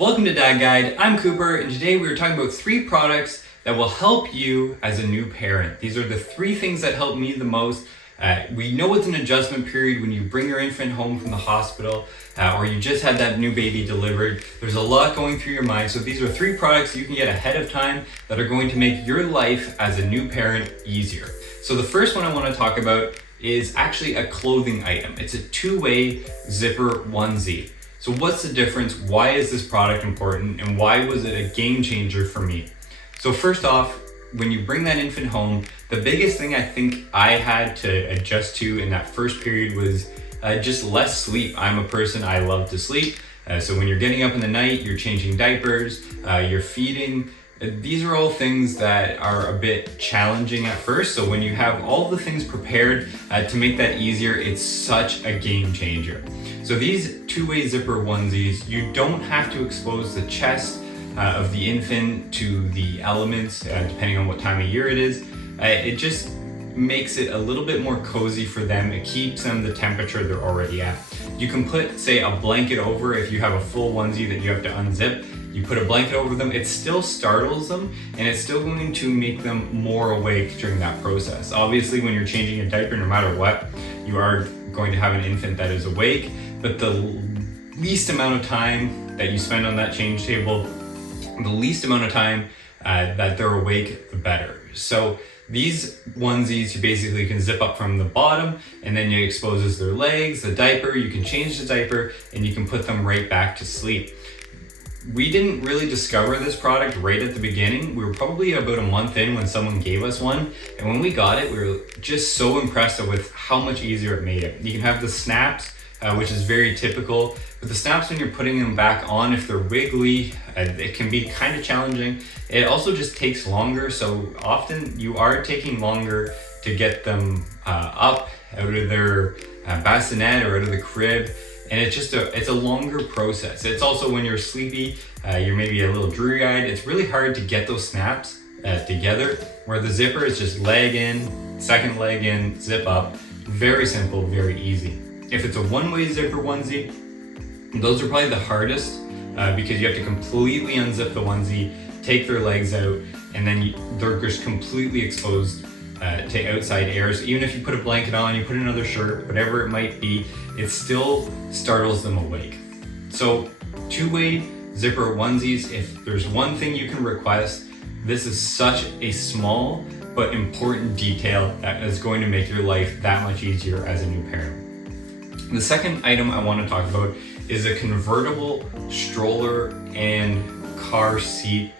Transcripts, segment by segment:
Welcome to Dad Guide. I'm Cooper, and today we're talking about 3 products that will help you as a new parent. These are the 3 things that help me the most. We know it's an adjustment period when you bring your infant home from the hospital or you just had that new baby delivered. There's a lot going through your mind. So these are 3 products you can get ahead of time that are going to make your life as a new parent easier. So the first one I want to talk about is actually a clothing item. It's a 2-way zipper onesie. So what's the difference? Why is this product important? And why was it a game changer for me? So first off, when you bring that infant home, the biggest thing I think I had to adjust to in that first period was just less sleep. I'm a person, I love to sleep. So when you're getting up in the night, you're changing diapers, you're feeding. These are all things that are a bit challenging at first. So when you have all the things prepared to make that easier, it's such a game changer. So these 2-way zipper onesies, you don't have to expose the chest of the infant to the elements, depending on what time of year it is. It just makes it a little bit more cozy for them. It keeps them the temperature they're already at. You can put, say, a blanket over if you have a full onesie that you have to unzip. You put a blanket over them, it still startles them, and it's still going to make them more awake during that process. Obviously, when you're changing a diaper, no matter what, you are going to have an infant that is awake, but the least amount of time that you spend on that change table, the least amount of time that they're awake, the better. So these onesies, you basically can zip up from the bottom, and then it exposes their legs, the diaper, you can change the diaper, and you can put them right back to sleep. We didn't really discover this product right at the beginning. We were probably about a month in when someone gave us one. And when we got it, we were just so impressed with how much easier it made it. You can have the snaps, which is very typical. But the snaps, when you're putting them back on, if they're wiggly, it can be kind of challenging. It also just takes longer. So often you are taking longer to get them up out of their bassinet or out of the crib. And it's a longer process. It's also when you're sleepy, you're maybe a little dreary-eyed, it's really hard to get those snaps together, where the zipper is just leg in, second leg in, zip up. Very simple, very easy. If it's a 1-way zipper onesie, those are probably the hardest because you have to completely unzip the onesie, take their legs out, and then they're just completely exposed to outside air. So even if you put a blanket on, you put another shirt, whatever it might be, it still startles them awake. So 2-way zipper onesies, if there's one thing you can request, this is such a small but important detail that is going to make your life that much easier as a new parent. The second item I want to talk about is a convertible stroller and car seat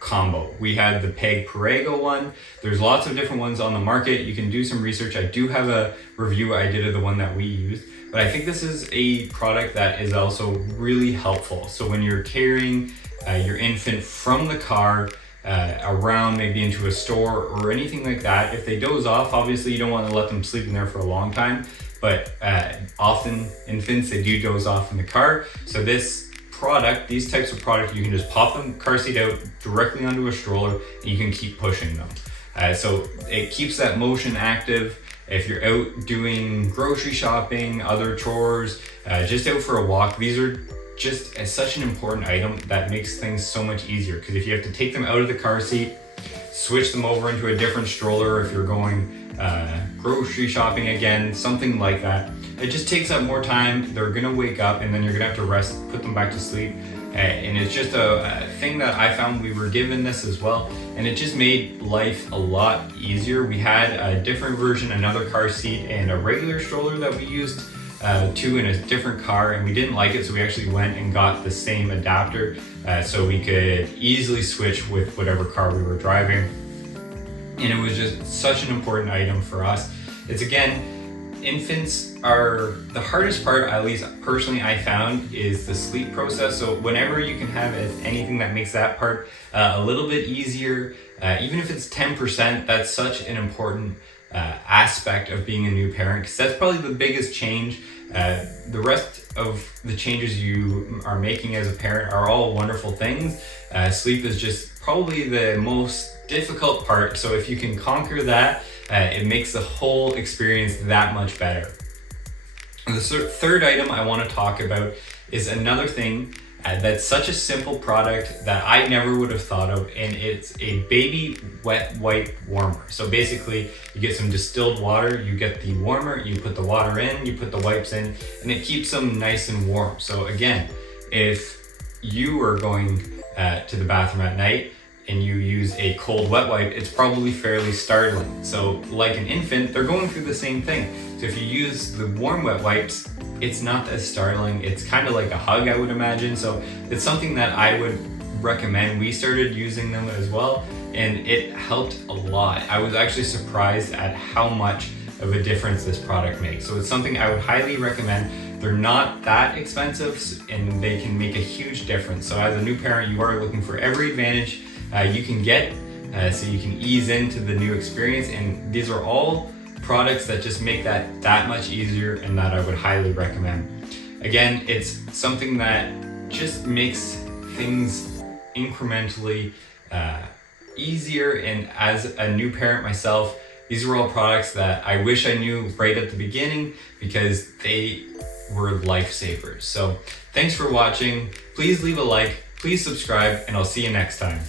combo. We had the Peg Perego one. There's lots of different ones on the market. You can do some research. I do have a review I did of the one that we used, but I think this is a product that is also really helpful. So when you're carrying your infant from the car around, maybe into a store or anything like that, if they doze off, obviously you don't want to let them sleep in there for a long time, but often infants, they do doze off in the car. So these types of product, you can just pop the car seat out directly onto a stroller and you can keep pushing them. So it keeps that motion active. If you're out doing grocery shopping, other chores, just out for a walk, these are just such an important item that makes things so much easier, because if you have to take them out of the car seat, switch them over into a different stroller if you're going grocery shopping again, something like that, it just takes up more time. They're gonna wake up and then you're gonna have to rest, put them back to sleep. And it's just a thing that I found. We were given this as well, and it just made life a lot easier. We had a different version, another car seat and a regular stroller that we used two in a different car, and we didn't like it, so we actually went and got the same adapter so we could easily switch with whatever car we were driving. And it was just such an important item for us. It's, again, infants are the hardest part, at least personally I found, is the sleep process. So whenever you can have anything that makes that part a little bit easier, even if it's 10%, that's such an important aspect of being a new parent, because that's probably the biggest change. The rest of the changes you are making as a parent are all wonderful things. Sleep is just probably the most difficult part. So if you can conquer that, it makes the whole experience that much better. And the third item I want to talk about is another thing That's such a simple product that I never would have thought of, and it's a baby wet wipe warmer. So basically you get some distilled water, you get the warmer, you put the water in, you put the wipes in, and it keeps them nice and warm. So again, if you are going to the bathroom at night and you use a cold wet wipe, it's probably fairly startling. So like an infant, they're going through the same thing. So if you use the warm wet wipes, it's not as startling. It's kind of like a hug, I would imagine. So it's something that I would recommend. We started using them as well, and it helped a lot. I was actually surprised at how much of a difference this product makes. So it's something I would highly recommend. They're not that expensive and they can make a huge difference. So as a new parent, you are looking for every advantage you can get so you can ease into the new experience. And these are all products that just make that much easier and that I would highly recommend. Again, it's something that just makes things incrementally easier. And as a new parent myself, these were all products that I wish I knew right at the beginning because they were lifesavers. So thanks for watching. Please leave a like, please subscribe, and I'll see you next time.